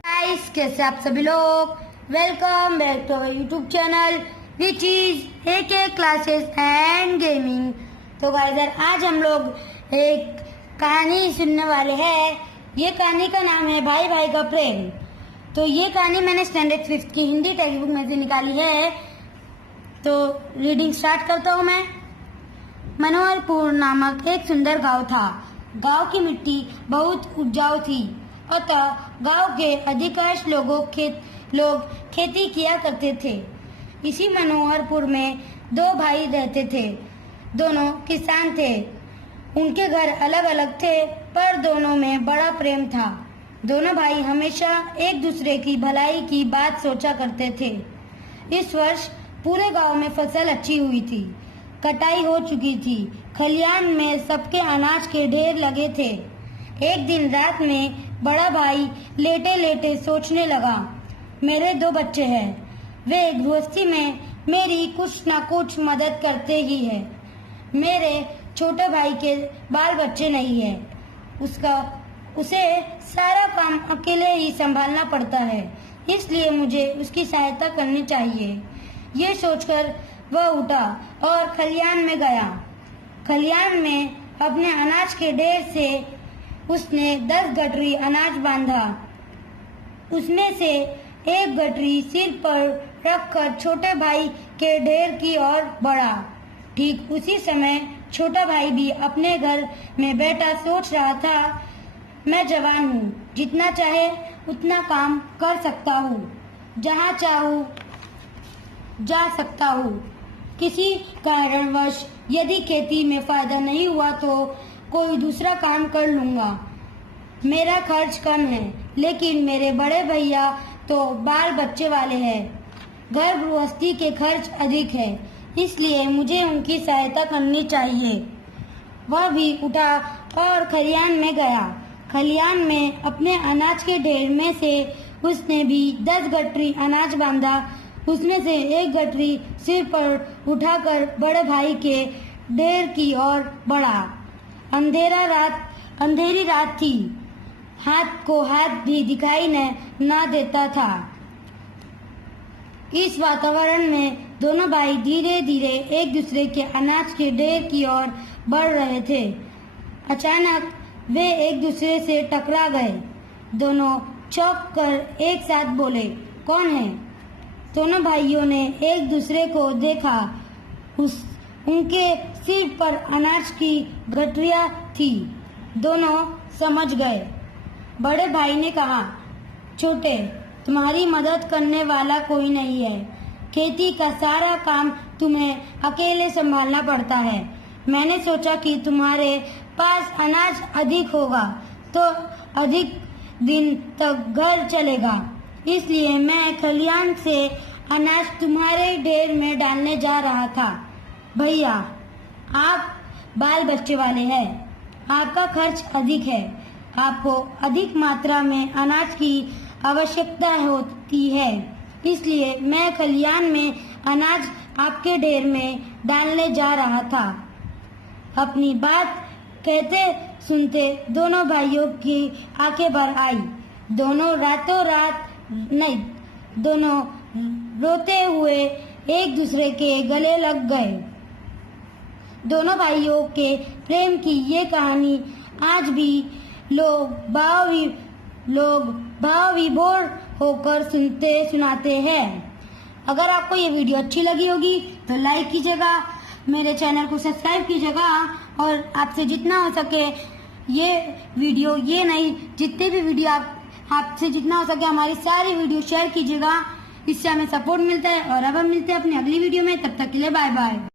Guys, कैसे आप सभी लोग। Welcome back to our YouTube channel which is AK classes and gaming. तो गाइस, आज हम लोग एक कहानी सुनने वाले हैं। ये कहानी का नाम है भाई भाई का प्रेम। तो ये कहानी मैंने स्टैंडर्ड 5th की हिंदी टेक्स्ट बुक में से निकाली है। तो रीडिंग स्टार्ट करता हूँ मैं। मनोहरपुर नामक एक सुंदर गांव था। गांव की मिट्टी बहुत उपजाऊ थी, अतः गांव के अधिकांश लोग खेती किया करते थे। इसी मनोहरपुर में दो भाई रहते थे। दोनों किसान थे। उनके घर अलग अलग थे, पर दोनों में बड़ा प्रेम था। दोनों भाई हमेशा एक दूसरे की भलाई की बात सोचा करते थे। इस वर्ष पूरे गांव में फसल अच्छी हुई थी। कटाई हो चुकी थी। खलियान में सबके अनाज के ढेर लगे थे। एक दिन रात में बड़ा भाई लेटे लेटे सोचने लगा, मेरे 2 बच्चे हैं। वे गृहस्थी में मेरी कुछ न कुछ मदद करते ही है। मेरे छोटे भाई के बाल बच्चे नहीं है। उसे सारा काम अकेले ही संभालना पड़ता है, इसलिए मुझे उसकी सहायता करनी चाहिए। ये सोचकर वह उठा और खलियान में गया। खलियान में अपने अनाज के ढेर से उसने 10 गठरी अनाज बांधा। उसमें से एक गठरी सिर पर रखकर छोटे भाई के ढेर की ओर बढ़ा। ठीक उसी समय छोटा भाई भी अपने घर में बैठा सोच रहा था, मैं जवान हूँ, जितना चाहे उतना काम कर सकता हूँ, जहाँ चाहूँ जा सकता हूँ। किसी कारणवश यदि खेती में फायदा नहीं हुआ तो कोई दूसरा काम कर लूंगा। मेरा खर्च कम है, लेकिन मेरे बड़े भैया तो बाल बच्चे वाले हैं। घर गृहस्थी के खर्च अधिक है, इसलिए मुझे उनकी सहायता करनी चाहिए। वह भी उठा और खलियान में गया। खलियान में अपने अनाज के ढेर में से उसने भी 10 गठरी अनाज बांधा। उसमें से एक गठरी सिर पर उठाकर बड़े भाई के ढेर की ओर बढ़ा। अंधेरी रात थी। हाथ को हाथ भी दिखाई न देता था। इस वातावरण में दोनों भाई धीरे धीरे एक दूसरे के अनाज के ढेर की ओर बढ़ रहे थे। अचानक वे एक दूसरे से टकरा गए। दोनों चौंक कर एक साथ बोले, कौन है? दोनों भाइयों ने एक दूसरे को देखा। उनके सिर पर अनाज की गठरियां थी। दोनों समझ गए। बड़े भाई ने कहा, छोटे, तुम्हारी मदद करने वाला कोई नहीं है। खेती का सारा काम तुम्हें अकेले संभालना पड़ता है। मैंने सोचा कि तुम्हारे पास अनाज अधिक होगा तो अधिक दिन तक घर चलेगा, इसलिए मैं खलियान से अनाज तुम्हारे ढेर में डालने जा रहा था। भैया, आप बाल बच्चे वाले हैं, आपका खर्च अधिक है, आपको अधिक मात्रा में अनाज की आवश्यकता होती है, इसलिए मैं खलियान में अनाज आपके ढेर में डालने जा रहा था। अपनी बात कहते सुनते दोनों भाइयों की आंखें भर आई। दोनों रोते हुए एक दूसरे के गले लग गए। दोनों भाइयों के प्रेम की ये कहानी आज भी लोग भाव विभोर होकर सुनाते हैं। अगर आपको ये वीडियो अच्छी लगी होगी तो लाइक कीजिएगा, मेरे चैनल को सब्सक्राइब कीजिएगा और आपसे जितना हो सके जितने भी वीडियो आपसे जितना हो सके हमारी सारी वीडियो शेयर कीजिएगा। इससे हमें सपोर्ट मिलता है। और अब हम मिलते हैं अपनी अगली वीडियो में। तब तक के लिए बाय बाय।